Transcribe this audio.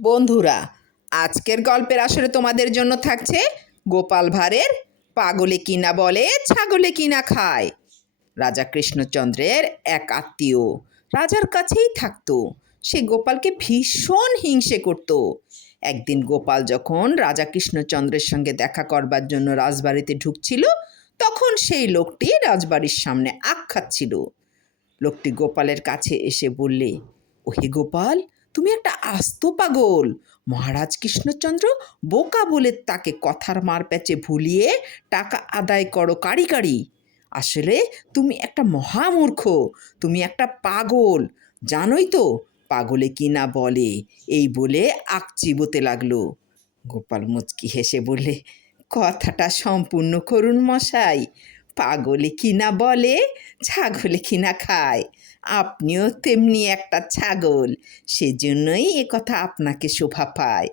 বন্ধুরা, আজকের গল্পের আসরে তোমাদের জন্য থাকছে গোপাল ভাঁড়ের পাগলে কিনা বলে ছাগলে কিনা খায়। রাজা কৃষ্ণচন্দ্রের এক আত্মীয় রাজার কাছেই থাকতো। সে গোপালকে ভীষণ হিংসে করত। একদিন গোপাল যখন রাজা কৃষ্ণচন্দ্রের সঙ্গে দেখা করবার জন্য রাজবাড়িতে ঢুকছিল, তখন সেই লোকটি রাজবাড়ির সামনে আখ খাচ্ছিল। লোকটি গোপালের কাছে এসে বললে, ওহে গোপাল, তুমি একটা আস্ত পাগল। মহারাজ কৃষ্ণচন্দ্র বোকা বলে তাকে কথার মার প্যাচে ভুলিয়ে টাকা আদায় করো কারি কারি। আসলে তুমি একটা মহামূর্খ, তুমি একটা পাগল। জানোই তো পাগলে কি না বলে। এই বলে আখ চিবোতে লাগলো। গোপাল মুচকি হেসে বললে, কথাটা সম্পূর্ণ করুন মশাই। পাগলে কিনা বলে ছাগলে কিনা খায়। আপনিও তেমনি একটা ছাগল, সেজন্যই এ কথা আপনাকে শোভা পায়।